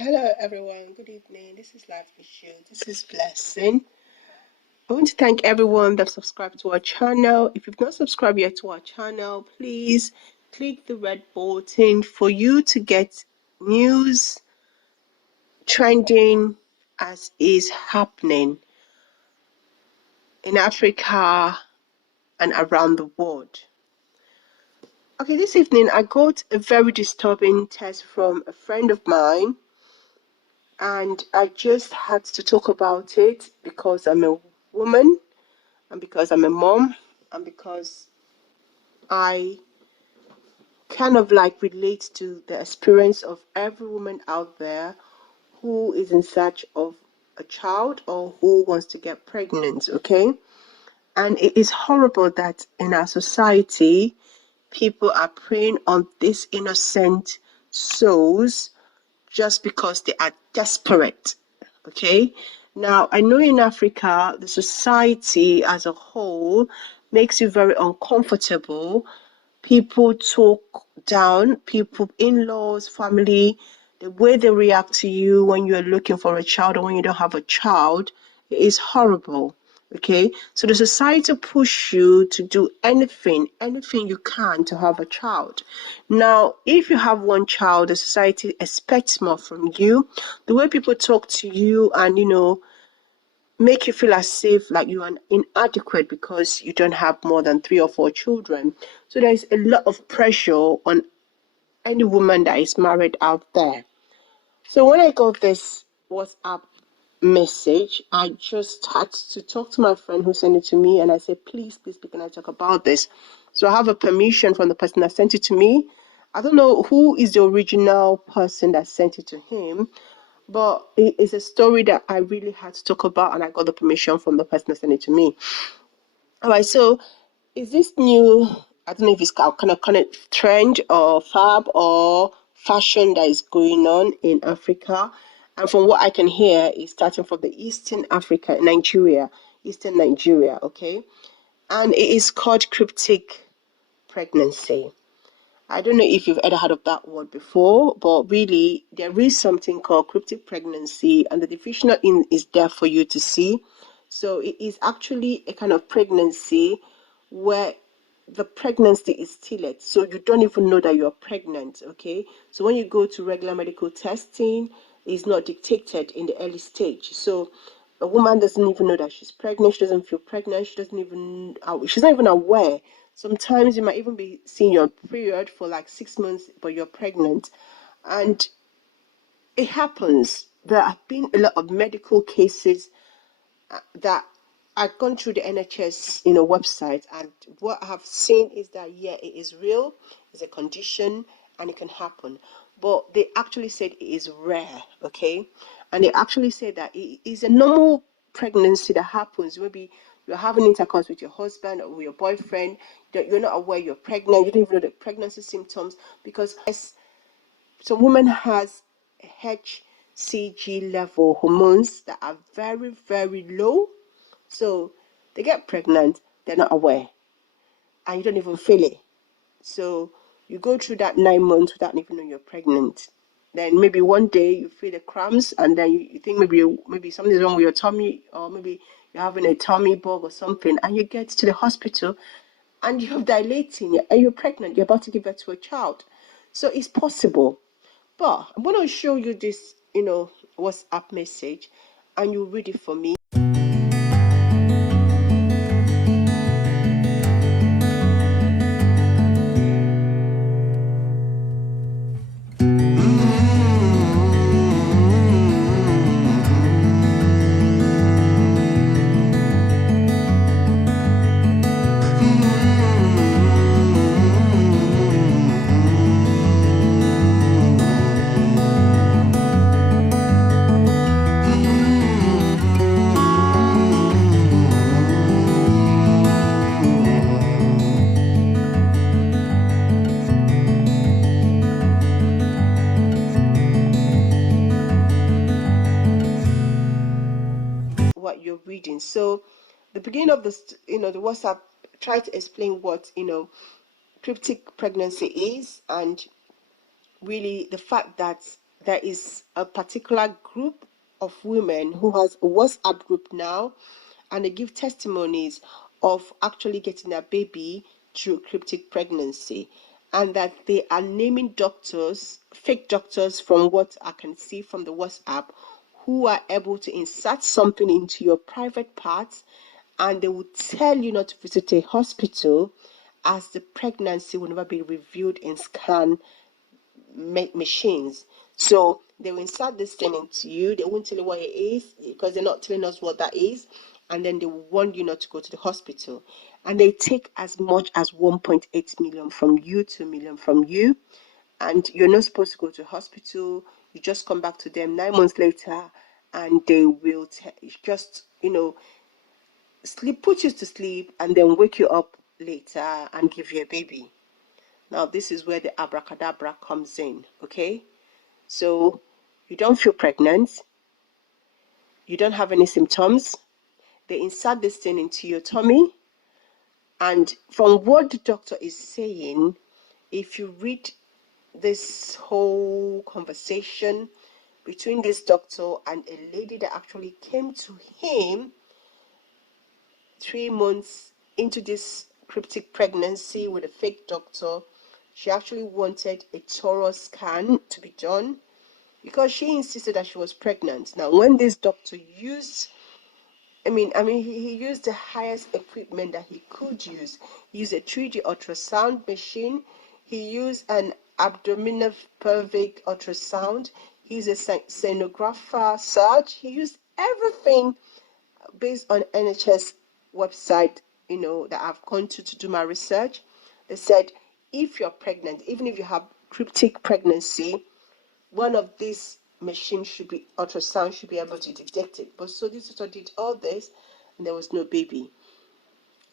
Hello everyone, good evening. This is Life Issue. This is Blessing. I want to thank everyone that subscribed to our channel. If you've not subscribed yet to our channel, please click the red button for you to get news trending as is happening in Africa and around the world. Okay, this evening I got a very disturbing text from a friend of mine, and I just had to talk about it because I'm a woman and because I'm a mom and because I kind of like relate to the experience of every woman out there who is in search of a child or who wants to get pregnant, okay? And it is horrible that in our society, people are preying on these innocent souls just because they are desperate, okay? Now, I know in Africa, the society as a whole makes you very uncomfortable. People talk down, people, in-laws, family, the way they react to you when you're looking for a child or when you don't have a child is horrible. Okay, so the society push you to do anything you can to have a child. Now, if you have one child, the society expects more from you. The way people talk to you and make you feel as if like you are inadequate because you don't have more than 3 or 4 children. So there's a lot of pressure on any woman that is married out there. So when I got this WhatsApp message, I just had to talk to my friend who sent it to me, and I said, please, can I talk about this? So I have a permission from the person that sent it to me. I don't know who is the original person that sent it to him, but it is a story that I really had to talk about, and I got the permission from the person that sent it to me. All right, so is this new, I don't know if it's kind of trend or fab or fashion that is going on in Africa. And from what I can hear, it's starting from the Eastern Nigeria, okay? And it is called Cryptic Pregnancy. I don't know if you've ever heard of that word before, but really there is something called cryptic pregnancy, and the definition is there for you to see. So it is actually a kind of pregnancy where the pregnancy is stilled, so you don't even know that you're pregnant, okay? So when you go to regular medical testing, it's not detected in the early stage. So a woman doesn't even know that she's pregnant. She doesn't feel pregnant. She's not even aware. Sometimes you might even be seeing your period for like 6 months, but you're pregnant. And it happens. There have been a lot of medical cases that I've gone through the NHS, website, and what I have seen is that yeah, it is real, it's a condition, and it can happen. But they actually said it is rare, okay? And they actually said that it is a normal pregnancy that happens. Maybe you're having intercourse with your husband or with your boyfriend, that you're not aware you're pregnant, you don't even know the pregnancy symptoms, because some woman has HCG level hormones that are very, very low. So they get pregnant, they're not aware, and you don't even feel it. So you go through that 9 months without even knowing you're pregnant. Then maybe one day you feel the cramps, and then you think maybe something's wrong with your tummy, or maybe you're having a tummy bug or something, and you get to the hospital and you're dilating and you're pregnant, you're about to give birth to a child. So it's possible. But I'm going to show you this, WhatsApp message, and you read it for me. What you're reading. So the beginning of this, the WhatsApp try to explain what, cryptic pregnancy is, and really the fact that there is a particular group of women who has a WhatsApp group now, and they give testimonies of actually getting a baby through cryptic pregnancy, and that they are naming doctors, fake doctors, from what I can see from the WhatsApp, who are able to insert something into your private parts, and they will tell you not to visit a hospital, as the pregnancy will never be reviewed in scan machines. So they will insert this thing into you. They won't tell you what it is because they're not telling us what that is. And then they will warn you not to go to the hospital. And they take as much as 1.8 million from you, 2 million from you. And you're not supposed to go to hospital. You just come back to them 9 months later, and they will just, sleep, put you to sleep, and then wake you up later and give you a baby. Now, this is where the abracadabra comes in, okay? So, you don't feel pregnant. You don't have any symptoms. They insert this thing into your tummy. And from what the doctor is saying, if you read this whole conversation between this doctor and a lady that actually came to him 3 months into this cryptic pregnancy with a fake doctor, she actually wanted a thorough scan to be done because she insisted that she was pregnant. Now, when this doctor used, he used the highest equipment that he could use. He used a 3D ultrasound machine. He used an abdominal pelvic ultrasound. He used a sonographer search. He used everything based on NHS website, that I've gone to do my research. They said, if you're pregnant, even if you have cryptic pregnancy, one of these machines ultrasound should be able to detect it. But so this doctor did all this, and there was no baby.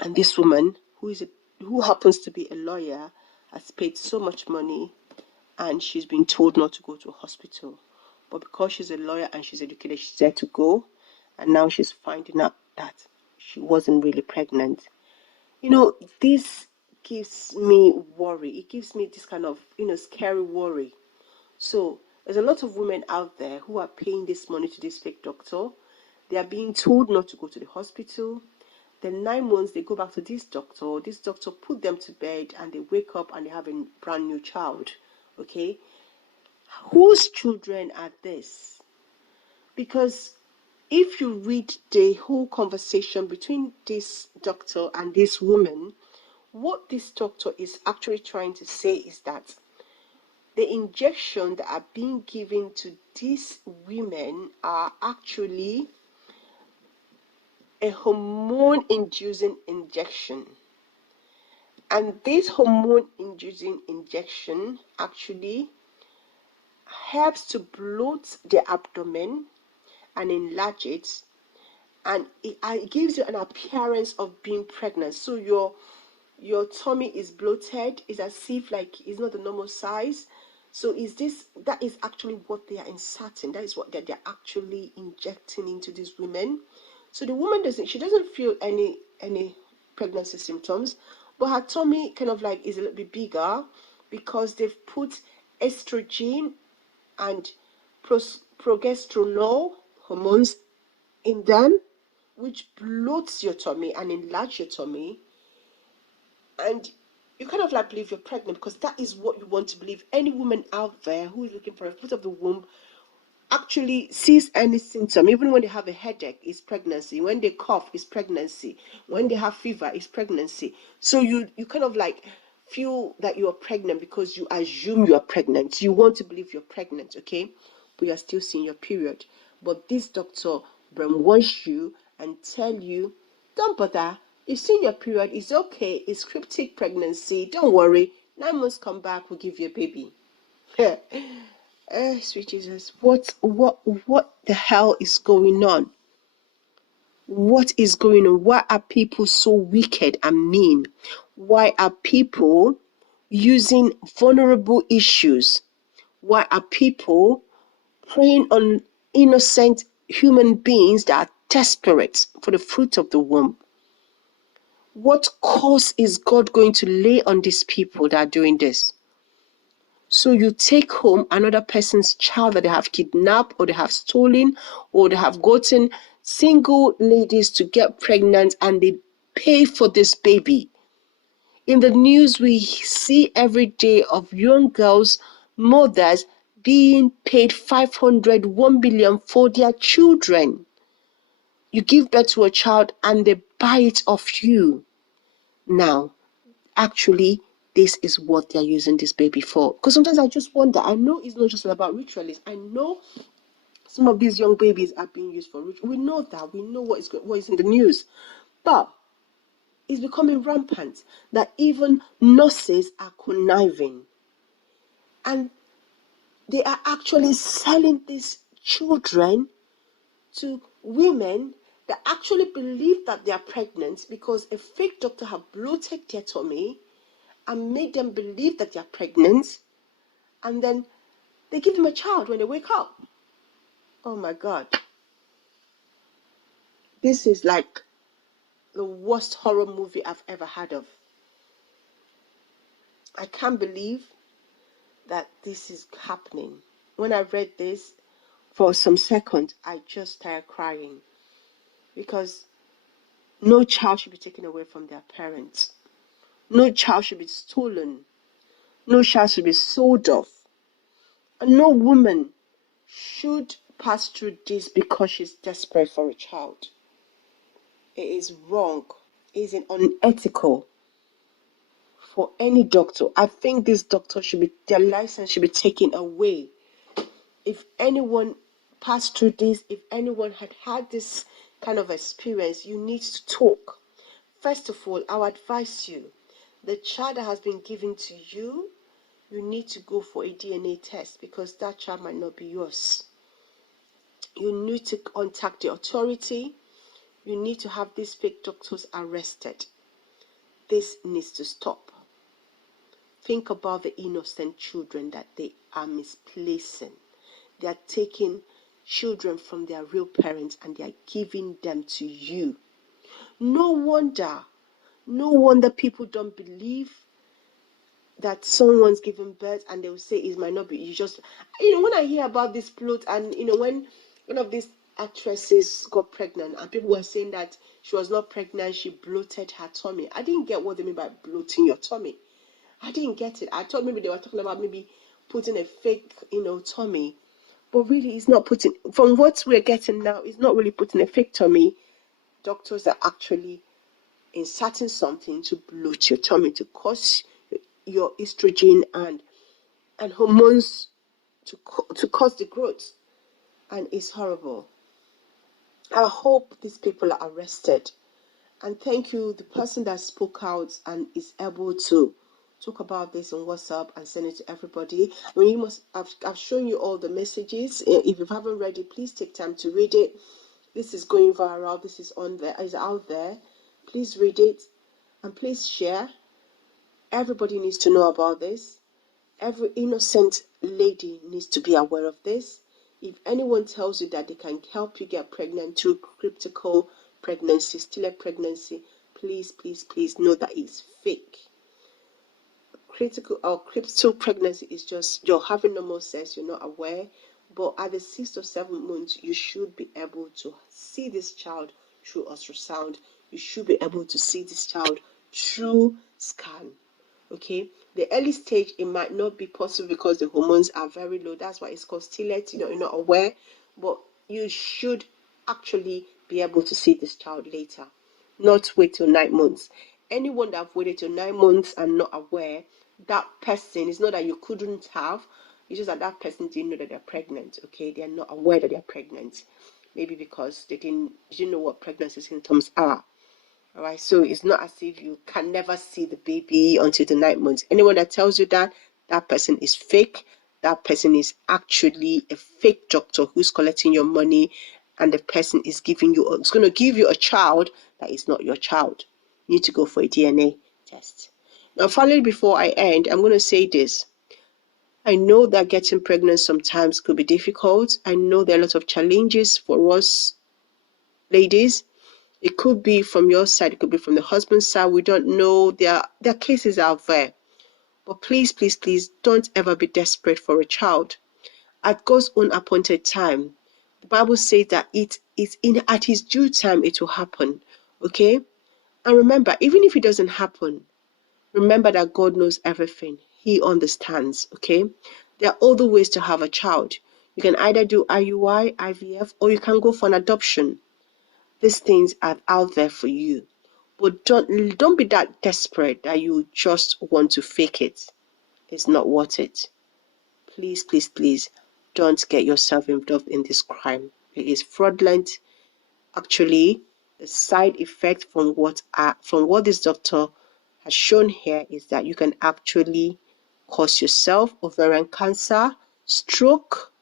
And this woman, who happens to be a lawyer, has paid so much money, and she's been told not to go to a hospital. But because she's a lawyer and she's educated, she's there to go. And now she's finding out that she wasn't really pregnant. This gives me worry. It gives me this kind of, scary worry. So there's a lot of women out there who are paying this money to this fake doctor. They are being told not to go to the hospital. Then 9 months, they go back to this doctor. This doctor put them to bed, and they wake up and they have a brand new child. Okay? Whose children are this? Because if you read the whole conversation between this doctor and this woman, what this doctor is actually trying to say is that the injection that are being given to these women are actually a hormone-inducing injection. And this hormone-inducing injection actually helps to bloat the abdomen and enlarge it, and it gives you an appearance of being pregnant. So your tummy is bloated. It's as if like it's not the normal size. So that is actually what they are inserting. That is what they're actually injecting into these women. So the woman doesn't feel any pregnancy symptoms, but her tummy kind of like is a little bit bigger because they've put estrogen and progesterone hormones in them, which bloats your tummy and enlarge your tummy. And you kind of like believe you're pregnant because that is what you want to believe. Any woman out there who is looking for a fruit of the womb actually sees any symptom, even when they have a headache, is pregnancy. When they cough, is pregnancy. When they have fever, is pregnancy. So you kind of like feel that you are pregnant because you assume you are pregnant. You want to believe you're pregnant, okay? But you're still seeing your period. But this doctor brainwash you and tell you, don't bother. You've seen your period. It's okay. It's cryptic pregnancy. Don't worry. 9 months come back, we'll give you a baby. Sweet Jesus, what the hell is going on? What is going on? Why are people so wicked and mean? Why are people using vulnerable issues? Why are people preying on innocent human beings that are desperate for the fruit of the womb? What curse is God going to lay on these people that are doing this? So you take home another person's child that they have kidnapped or they have stolen or they have gotten single ladies to get pregnant, and they pay for this baby. In the news, we see every day of young girls, mothers being paid 500, 1 billion for their children. You give birth to a child and they buy it off you. Now, actually, this is what they're using this baby for. Because sometimes I just wonder, I know it's not just about ritualists. I know some of these young babies are being used for ritual. We know that. We know what is in the news. But it's becoming rampant that even nurses are conniving. And they are actually selling these children to women that actually believe that they are pregnant because a fake doctor have bloated their tummy and made them believe that they are pregnant, and then they give them a child when they wake up. Oh my God. This is like the worst horror movie I've ever heard of. I can't believe that this is happening. When I read this, for some seconds, I just started crying because no child should be taken away from their parents. No child should be stolen. No child should be sold off. And no woman should pass through this because she's desperate for a child. It is wrong. It is unethical for any doctor. I think this doctor their license should be taken away. If anyone passed through this, if anyone had this kind of experience, you need to talk. First of all, I would advise you, the child that has been given to you, you need to go for a DNA test because that child might not be yours. You need to contact the authority. You need to have these fake doctors arrested. This needs to stop. Think about the innocent children that they are misplacing. They are taking children from their real parents and they are giving them to you. No wonder people don't believe that someone's giving birth and they will say it might not be. When I hear about this plot and, when one of these actresses got pregnant and people were saying that she was not pregnant, she bloated her tummy. I didn't get what they mean by bloating your tummy. I didn't get it. I thought maybe they were talking about maybe putting a fake, tummy. But really, it's not putting, from what we're getting now, it's not really putting a fake tummy. Doctors are actually inserting something to bloat your tummy, to cause your estrogen and hormones to cause the growth. And it's horrible. I hope these people are arrested. And thank you, the person that spoke out and is able to talk about this on WhatsApp and send it to everybody. I mean, I've shown you all the messages. If you haven't read it, please take time to read it. This is going viral. This is out there. Please read it and please share. Everybody needs to know about this. Every innocent lady needs to be aware of this. If anyone tells you that they can help you get pregnant through cryptic pregnancy, still a pregnancy, please, please, please know that it's fake. Cryptic pregnancy is just you're having normal sex, you're not aware, but at the 6th or 7th month, you should be able to see this child through ultrasound. You should be able to see this child through scan. Okay, the early stage, it might not be possible because the hormones are very low. That's why it's called stillate. You're not aware, but you should actually be able to see this child later, not wait till 9 months. Anyone that have waited till 9 months and not aware, that person, it's not that you couldn't have, it's just that person didn't know that they're pregnant. Okay, they're not aware that they're pregnant, maybe because they didn't know what pregnancy symptoms are. All right, so it's not as if you can never see the baby until the 9 months. Anyone that tells you that, that person is fake. That person is actually a fake doctor who's collecting your money, and the person is going to give you a child that is not your child. You need to go for a DNA test. Now, finally, before I end, I'm going to say this. I know that getting pregnant sometimes could be difficult. I know there are a lot of challenges for us ladies. It could be from your side, it could be from the husband's side. We don't know. There are cases out there. But please, please, please don't ever be desperate for a child. At God's own appointed time, the Bible says that it is at his due time it will happen. Okay? And remember, even if it doesn't happen, remember that God knows everything. He understands. Okay? There are other ways to have a child. You can either do IUI, IVF, or you can go for an adoption. These things are out there for you. But don't be that desperate that you just want to fake it. It's not worth it. Please, please, please don't get yourself involved in this crime. It is fraudulent. Actually, the side effect from what this doctor has shown here is that you can actually cause yourself ovarian cancer, stroke,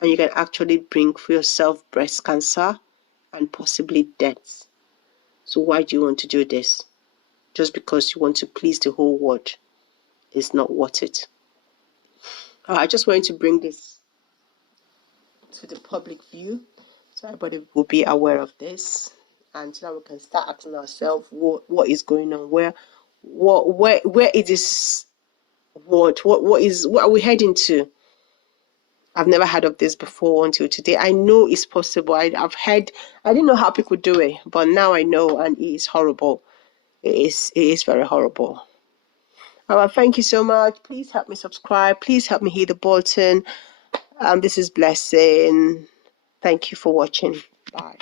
and you can actually bring for yourself breast cancer and possibly death. So why do you want to do this? Just because you want to please the whole world. It's not worth it. I just wanted to bring this to the public view so everybody will be aware of this, and so that we can start asking ourselves what is going on, where it is, what are we heading to. I've never heard of this before until today. I know it's possible. I've heard. I didn't know how people do it, but now I know, and it is horrible. It is very horrible. All right, thank you so much. Please help me subscribe. Please help me hit the button. This is Blessing. Thank you for watching. Bye.